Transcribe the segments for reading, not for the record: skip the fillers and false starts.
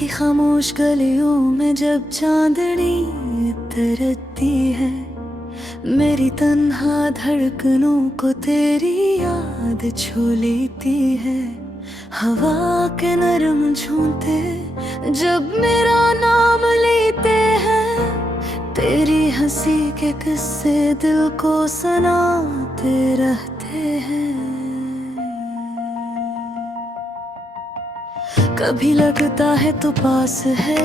की खामोश गलियों में जब चांदनी उतरती है, मेरी तन्हा धड़कनों को तेरी याद छू लेती है। हवा के नरम झूमते जब मेरा नाम लेते हैं, तेरी हंसी के किस्से दिल को सुनाते रहते हैं। कभी लगता है तू पास है,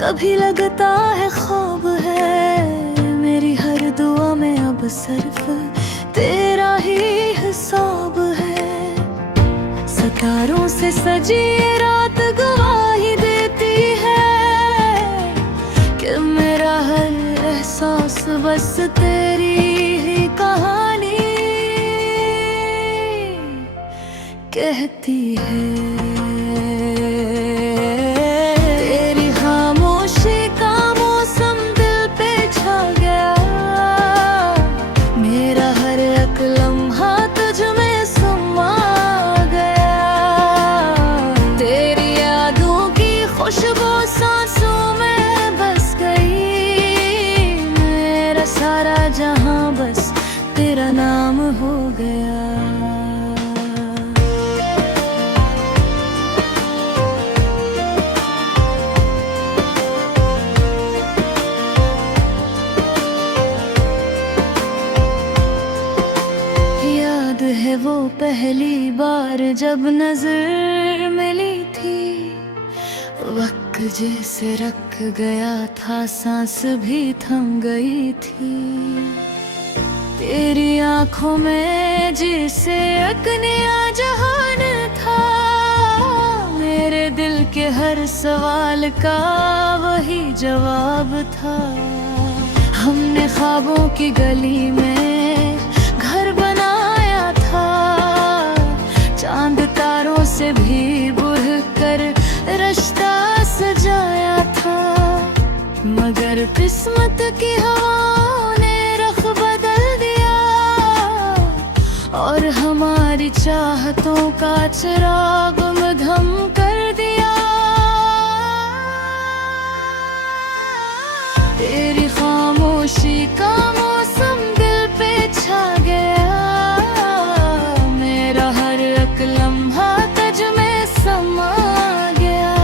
कभी लगता है ख्वाब है। मेरी हर दुआ में अब सिर्फ तेरा ही हिसाब है। सितारों से सजी ये रात गवाही देती है कि मेरा हर एहसास बस तेरी ही कहानी कहती है। जहां बस तेरा नाम हो गया। याद है वो पहली बार जब नजर मिली थी, वक्त जैसे रख गया था, सांस भी थम गई थी। तेरी आंखों में जिसे एक नया जहान था, मेरे दिल के हर सवाल का वही जवाब था। हमने ख्वाबों की गली में घर बनाया था, चांद तारों से भी बढ़ कर रिश्ता सजाया था। मगर किस्मत की हवाओं ने रख बदल दिया और हमारी चाहतों का चिराग मधम कर दिया। तेरी खामोशी का मौसम दिल पे छा गया, मेरा हर एक लम्हा तुझ में समा गया।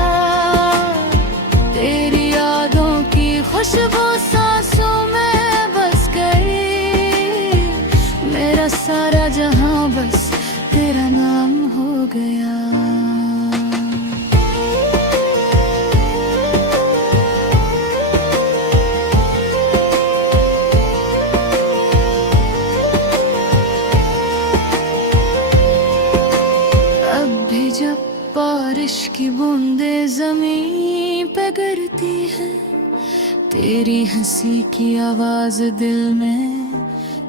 तेरी यादों की खुशबू सांसों में बस गई, मेरा सारा जहां बस तेरा नाम हो गया। जब बारिश की बूंदें जमीन पे गिरती है, तेरी हंसी की आवाज दिल में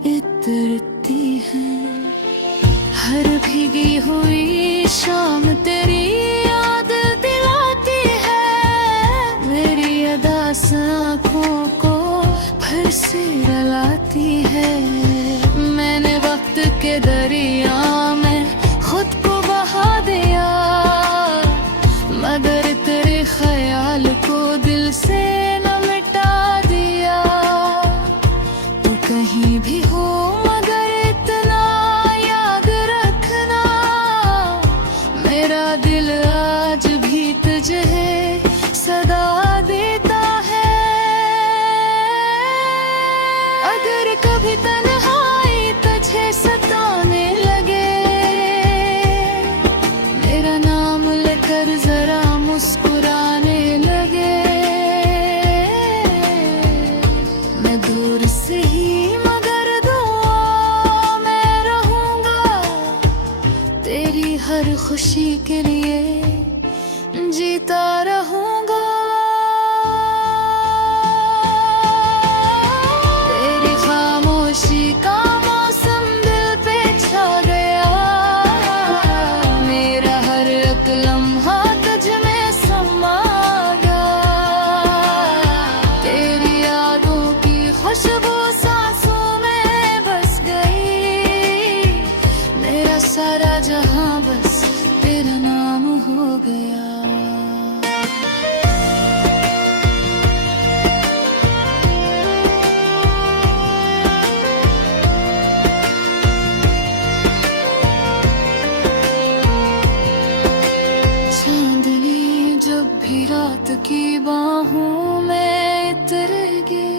इतरती है। हर भीगी हुई शाम तेरी याद दिलाती है, मेरी अदास आँखों को फिर से रुलाती है। मैंने वक्त के दरिया में खुद को बहा दिया, मगर तेरे ख्याल को दिल से न मिटा दिया। तू कहीं भी हो मगर इतना याद रखना, मेरा दिल आज भी तुझे सदा देता है। अगर कभी तन्हाई तुझे सताने लगे, मेरा नाम लेकर जरा मुस्कुराने लगे, तेरी बाहों में उतरेगी,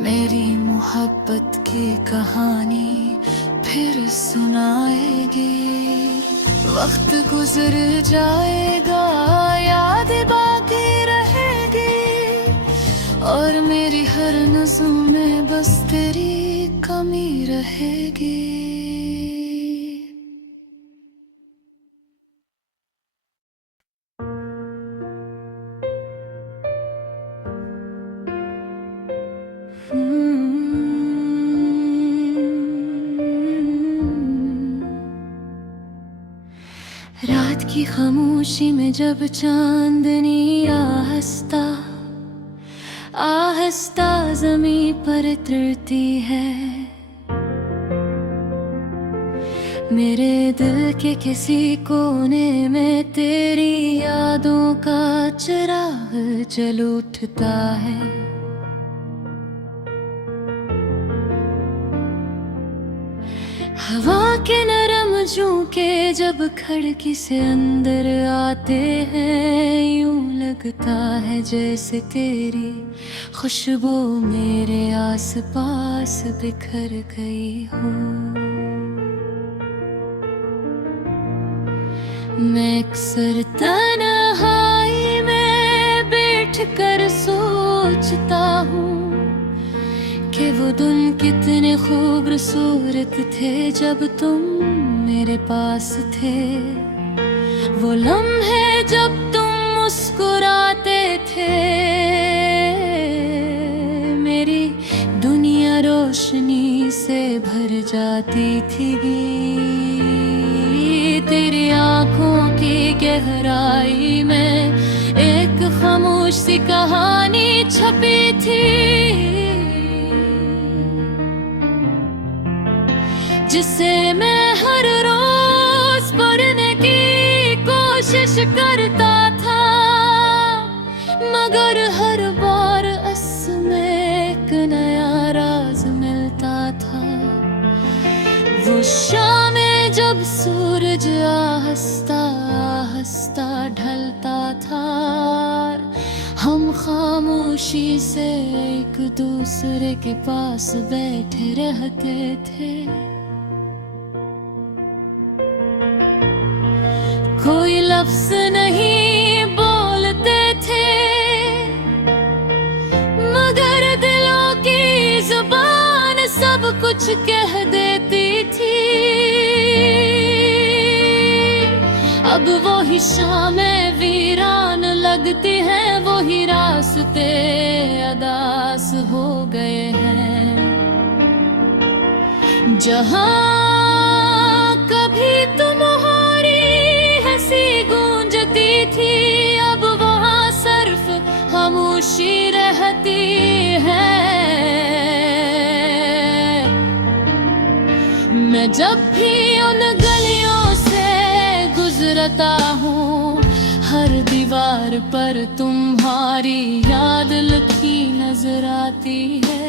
मेरी मोहब्बत की कहानी फिर सुनाएगी। वक्त गुजर जाएगा, याद बाकी रहेगी, और मेरी हर नज़्म में बस तेरी कमी रहेगी। रात की खामोशी में जब चांदनी आहिस्ता आहिस्ता ज़मीं पर उतरती है, मेरे दिल के किसी कोने में तेरी यादों का चिराग जल उठता है। हवा के नरम झोंके जब खिड़की से अंदर आते हैं, यूं लगता है जैसे तेरी खुशबू मेरे आसपास बिखर गई हो। मैं अक्सर तन्हाई में बैठकर सोचता हूँ कि वो दिन कितने खूबसूरत थे जब तुम मेरे पास थे। वो लम्हे जब तुम मुस्कुराते थे, मेरी दुनिया रोशनी से भर जाती थी। तेरी आँखों की गहराई में एक खामोश सी कहानी छपी थी, जिसे मैं हर रोज पढ़ने की कोशिश करता था, मगर हर बार उसमें एक नया राज मिलता था। वो शामें जब सूरज आहिस्ता आहिस्ता ढलता था, हम खामोशी से एक दूसरे के पास बैठे रहते थे। कोई लफ्ज़ नहीं बोलते थे, मगर दिलों की जुबान सब कुछ कह देती थी। अब वही शामें वीरान लगती हैं, वही रास्ते अदास हो गए हैं। जहाँ कभी तुम्हारी हंसी गूंजती थी, अब वहाँ सिर्फ खामोशी रहती है। मैं जब भी उन गलियों से गुजरता हूँ, हर दीवार पर तुम्हारी याद लिखी नजर आती है।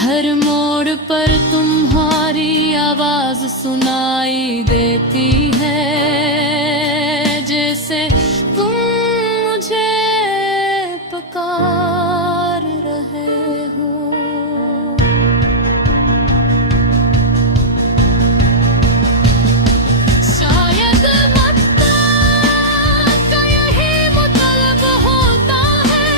हर मोड़ पर तुम्हारी आवाज सुनाई देती है, जैसे तुम मुझे पुकार रहे हो। शायद मत्ता का यही मतलब होता है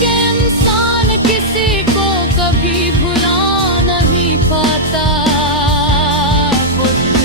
कि इंसान किसी को कभी भुला नहीं पाता। वक्त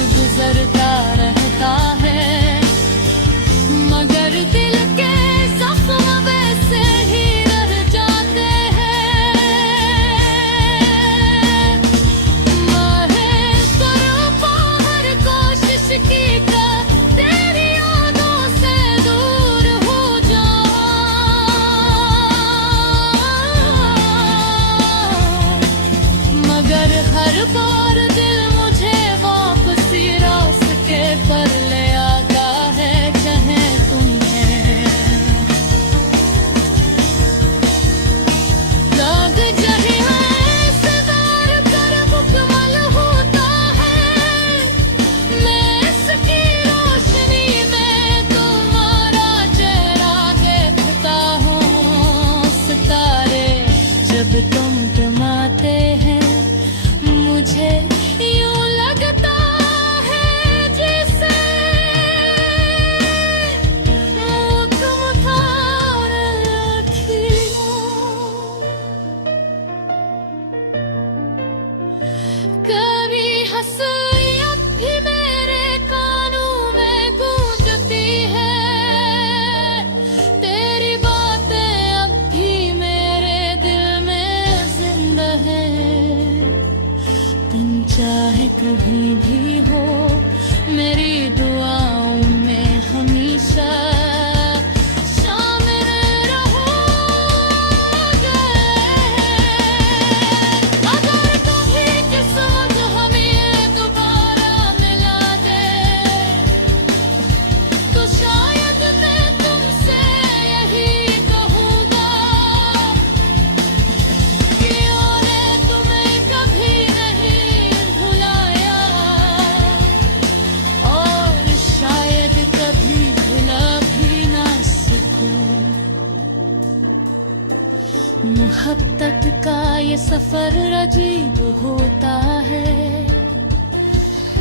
मोहब्बत का ये सफर अजीब होता है।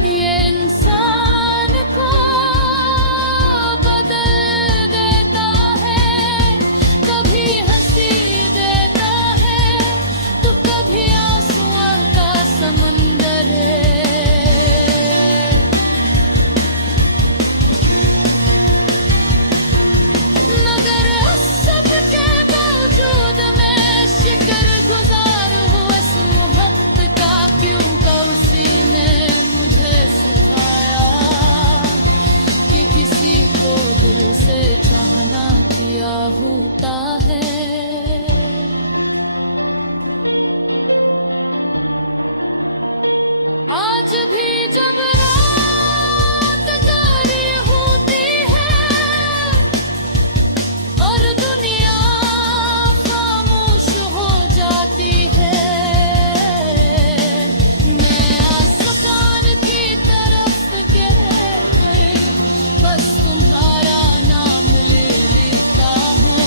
ये इंसान को बदल देता है, कभी हंसी देता है तो कभी आंसुओं का समंदर है। मगर सब के बावजूद मैं शुक्रगुजार हूँ इस मोहब्बत का, क्योंकि उसी ने मुझे सिखाया कि किसी को दिल से चाहना क्या होता है। आज भी जब रात जारी होती है और दुनिया खामोश हो जाती है, मैं आसमान की तरफ कहकर बस तुम्हारा नाम ले लेता हूँ।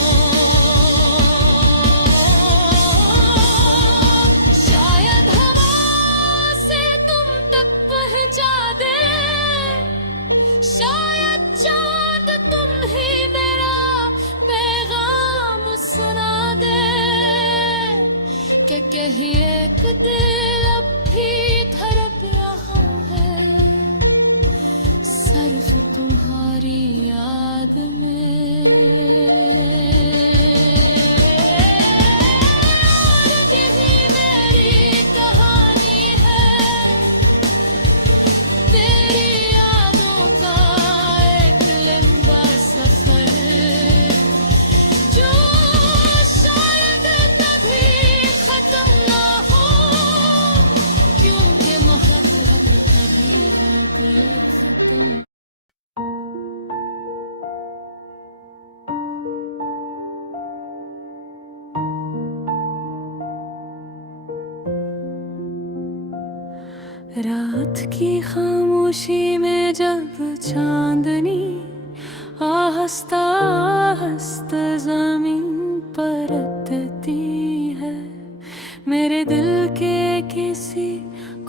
शायद हवा से तुम तक पहुँचा दे, शायद चांद तुम ही मेरा पैगाम सुना दे, कि कहीं एक दिल अब भी धड़क रहा है सिर्फ तुम्हारी याद में। और यही मेरी कहानी है, तेरी यादों का एक लंबा सफर, जो शायद कभी खत्म ना हो, क्योंकि मोहब्बत कभी हद खत्म। रात की खामोशी में जब चांदनी आहिस्ता आहिस्ता जमीन पर रखती है, मेरे दिल के किसी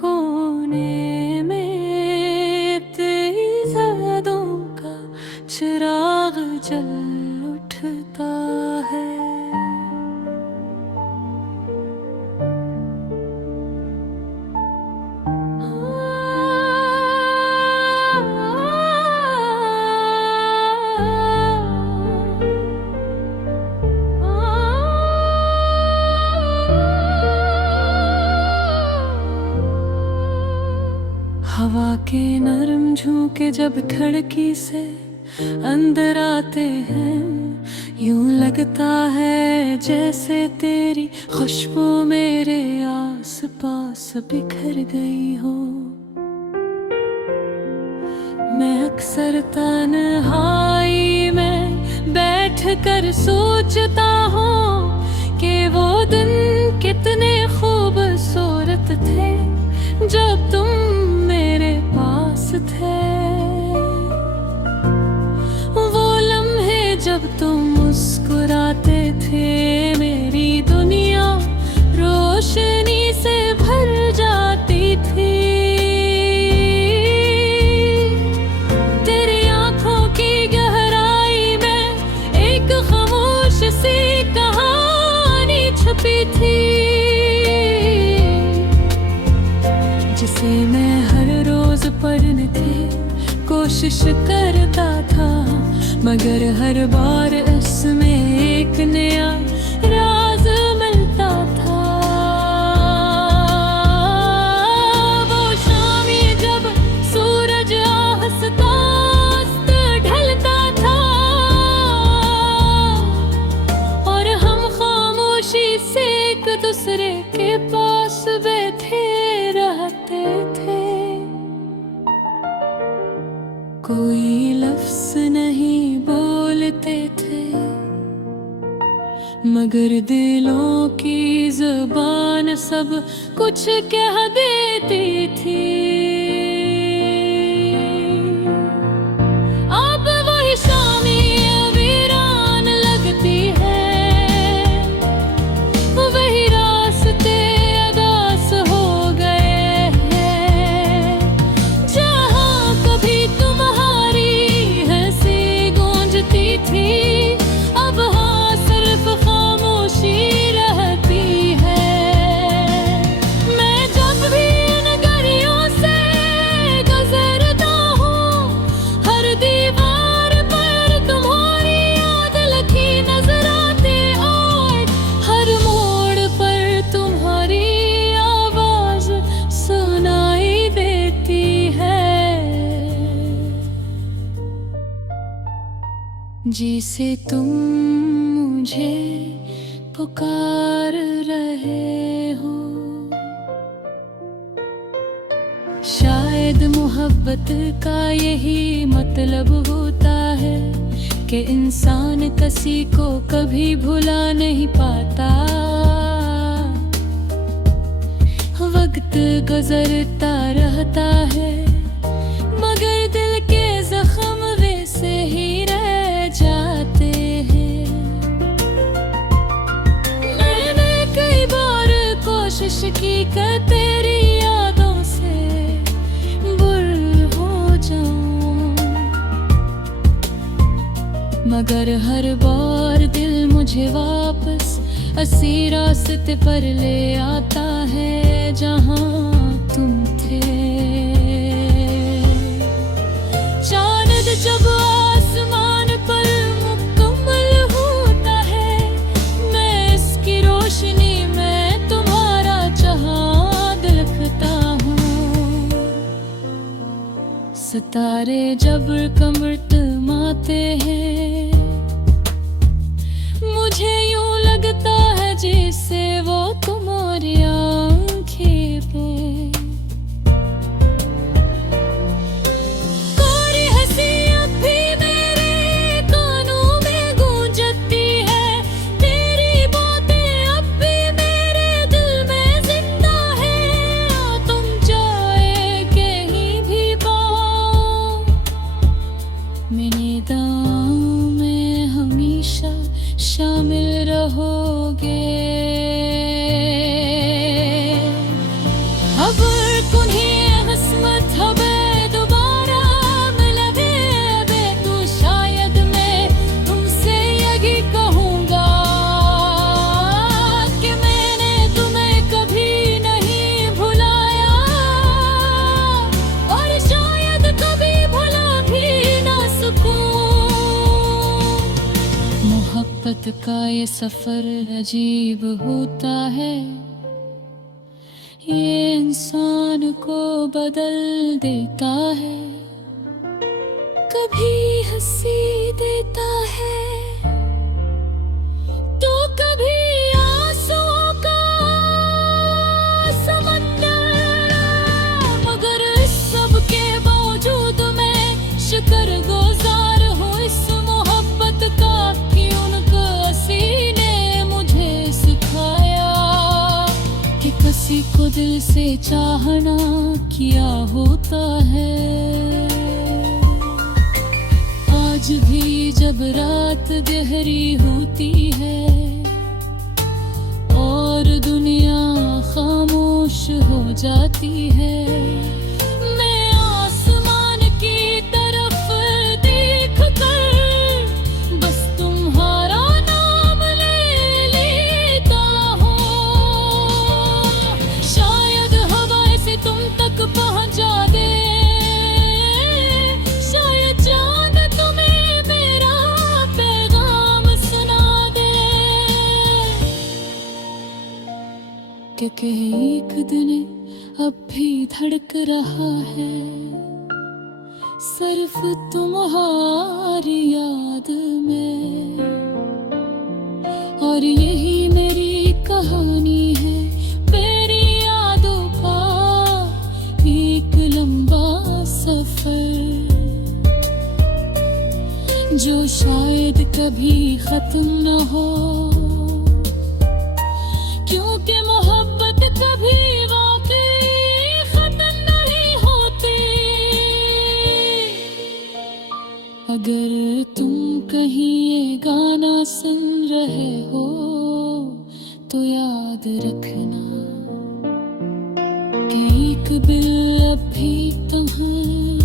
कोने में तेरी यादों का चिराग जल उठता है। हवा के नरम झोंके जब खिड़की से अंदर आते हैं, यूं लगता है जैसे तेरी खुशबू मेरे आस पास बिखर गई हो। मैं अक्सर तन्हाई में बैठ कर सोचता हूँ कि वो दिन कितने खूबसूरत थे जब तुम मेरे पास थे। वो लम्हे जब तुम मुस्कुराते थे, मेरी दुनिया रोशनी से भर जाती थी। तेरी आंखों की गहराई में एक खामोश सी कहानी छुपी थी, जिसे मैं हर रोज पढ़ने की कोशिश करता था, मगर हर बार इसमें एक नया राज मिलता था। वो शामी जब सूरज आहिस्ता आहिस्ता ढलता था और हम खामोशी से एक दूसरे के पास बैठे रहते थे। कोई लफ्ज नहीं बोलते थे, मगर दिलों की जुबान सब कुछ कह देती थी। अब वही शामी वीरान लगती है, वही जिसे तुम मुझे पुकार रहे हो। शायद मोहब्बत का यही मतलब होता है कि इंसान किसी को कभी भुला नहीं पाता। वक्त गुजरता रहता है मगर दिल के जख्म वैसे ही रह जाते हैं। मैंने कई बार कोशिश की कि तेरी यादों से दूर हो जाऊं, मगर हर बार दिल मुझे वापस उसी रास्ते पर ले आता है जहां तुम थे। चांद जब आसमान पर मुकम्मल होता है, मैं इसकी रोशनी में तुम्हारा चाँद लिखता हूँ। सितारे जब कमर तमाते हैं, मुझे यूं लगता है जैसे वो तुम्हारी आँखें पे कोई हंसी अब भी मेरे कानों में गूंजती है। तेरी बातें अब भी मेरे दिल में जिंदा है। तुम चाहे कहीं भी पाओ, मेरी दाओं में हमेशा शामिल रहोगे। अब कुन्हीं किस्मत हमें दोबारा मिले बे, तो शायद मैं तुमसे यही कहूँगा कि मैंने तुम्हें कभी नहीं भुलाया और शायद कभी भुला भी ना सकूँ। मोहब्बत का ये सफर अजीब होता है, ये इंसान को बदल देता है। कभी हंसी देता है तो कभी आंसुओं का समंदर, मगर इस सब के बावजूद मैं शुक्रगुजार हूँ इस मोहब्बत का कि उनका सीने मुझे सिखाया कि किसी को दिल से चाहना क्या होता है। आज भी जब रात गहरी होती है और दुनिया खामोश हो जाती है, मैं आसमान की तरफ देख कर बस तुम्हारा नाम ले लेता हूँ। शायद हवा से तुम तक पहुँचा दे, शायद चांद तुम्हें मेरा पैगाम सुना दे कि कहीं एक दिन अब भी धड़क रहा है सिर्फ तुम्हारी याद में। और यही मेरी कहानी है, मेरी यादों का एक लंबा सफर जो शायद कभी खत्म न हो, क्योंकि मोहब्बत कभी वाकई खत्म नहीं होती। अगर तुम कहीं ये गाना सुन रहे हो तो याद रखना कि एक बिल अब भी तुम्हें